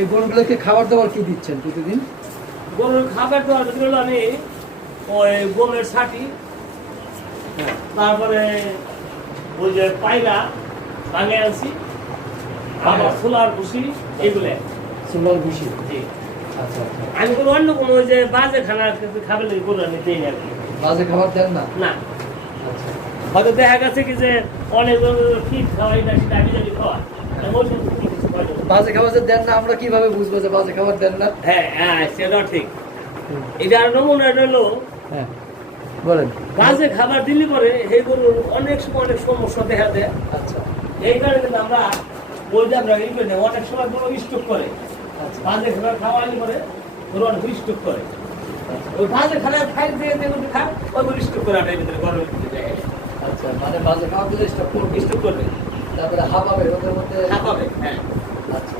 এই গরুগুলোকে খাবার দাবার কি দিচ্ছেন প্রতিদিন? গরুর খাবার দেওয়ার জন্য আমি ওই গমের ছাটি, তারপরে ওই যে পায়রা ভাঙে আনছি, আবার ছোলার ভুসি, এগুলো। সোলার ভুসি। জি। আচ্ছা আচ্ছা। আমি কোনো অন্য কোনো ওই যে বাজে খাবার লেগে গরু আমি দিই না আর কি। বাজে খাবার দেন না? না। আচ্ছা। হয়তো দেখা গেছে কি যে অনেক ফিট খাওয়াই না, সেটা আমি যদি খাওয়া বাজে খাবার যে দেন না, আমরা কিভাবে বুঝবো যে বাজে খাবার দেন না? হ্যাঁ হ্যাঁ, সেটাও ঠিক। এটা নমুনা হলো, হ্যাঁ বলেন। বাজে খাবার দিলে পরে এই গরুর অনেক সময় অনেক সমস্যা দেখা দেয়। আচ্ছা এই কারণে কিন্তু আমরা বলতে আমরা ই করি না, অনেক সময় গরু স্টক করে। আচ্ছা বাজে খাবার খাওয়ালে পরে গরু অনেক স্টক করে। ওই বাজে খাবার খাই দিয়ে যেগুলো খায় ওই গরু স্টক করে আটার ভিতরে গরমের ভিতরে যায়। আচ্ছা, মানে বাজে খাবার দিলে স্টক করবে, স্টক করবে, তারপরে হাঁপাবে, ওদের মধ্যে হাঁপাবে। হ্যাঁ। আচ্ছা।